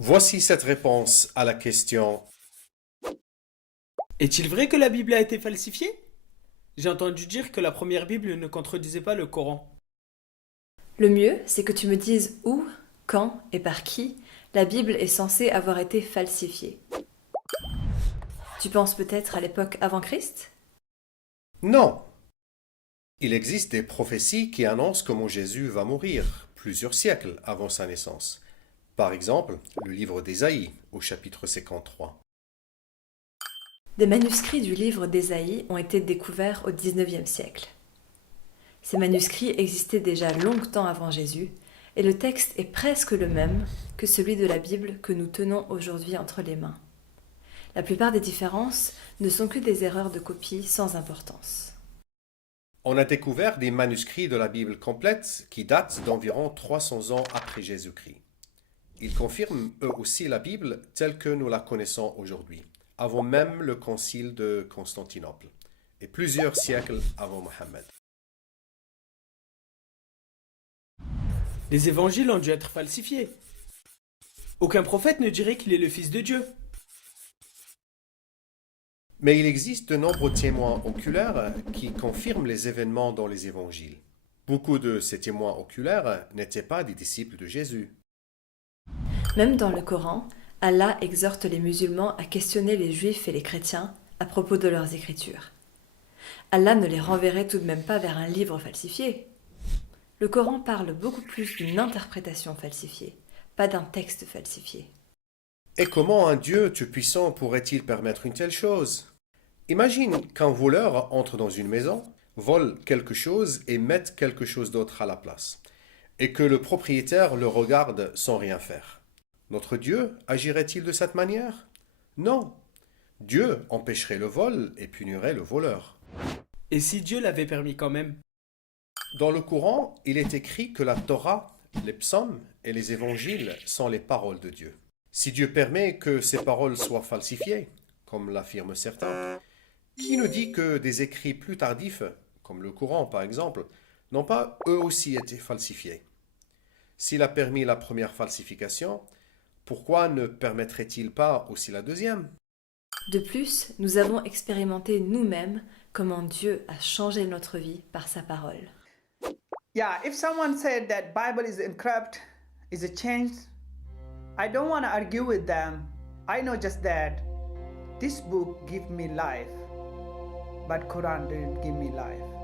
Voici cette réponse à la question. Est-il vrai que la Bible a été falsifiée? J'ai entendu dire que la première Bible ne contredisait pas le Coran. Le mieux, c'est que tu me dises où, quand et par qui la Bible est censée avoir été falsifiée. Tu penses peut-être à l'époque avant Christ? Non, il existe des prophéties qui annoncent comment Jésus va mourir plusieurs siècles avant sa naissance. Par exemple, le livre d'Ésaïe au chapitre 53. Des manuscrits du livre d'Ésaïe ont été découverts au XIXe siècle. Ces manuscrits existaient déjà longtemps avant Jésus, et le texte est presque le même que celui de la Bible que nous tenons aujourd'hui entre les mains. La plupart des différences ne sont que des erreurs de copie sans importance. On a découvert des manuscrits de la Bible complète qui datent d'environ 300 ans après Jésus-Christ. Ils confirment eux aussi la Bible telle que nous la connaissons aujourd'hui, avant même le concile de Constantinople, et plusieurs siècles avant Mohammed. Les évangiles ont dû être falsifiés. Aucun prophète ne dirait qu'il est le Fils de Dieu. Mais il existe de nombreux témoins oculaires qui confirment les événements dans les évangiles. Beaucoup de ces témoins oculaires n'étaient pas des disciples de Jésus. Même dans le Coran, Allah exhorte les musulmans à questionner les juifs et les chrétiens à propos de leurs écritures. Allah ne les renverrait tout de même pas vers un livre falsifié. Le Coran parle beaucoup plus d'une interprétation falsifiée, pas d'un texte falsifié. Et comment un Dieu tout-puissant pourrait-il permettre une telle chose? Imagine qu'un voleur entre dans une maison, vole quelque chose et mette quelque chose d'autre à la place, et que le propriétaire le regarde sans rien faire. Notre Dieu agirait-il de cette manière? Non. Dieu empêcherait le vol et punirait le voleur. Et si Dieu l'avait permis quand même? Dans le Coran, il est écrit que la Torah, les psaumes et les évangiles sont les paroles de Dieu. Si Dieu permet que ces paroles soient falsifiées, comme l'affirment certains, qui nous dit que des écrits plus tardifs, comme le Coran par exemple, n'ont pas eux aussi été falsifiés? S'il a permis la première falsification, pourquoi ne permettrait-il pas aussi la deuxième? De plus, nous avons expérimenté nous-mêmes comment Dieu a changé notre vie par sa parole. Yeah, if someone said that Bible is incorrupt, is a change, I don't want to argue with them. I know just that this book give me life, but Quran didn't give me life.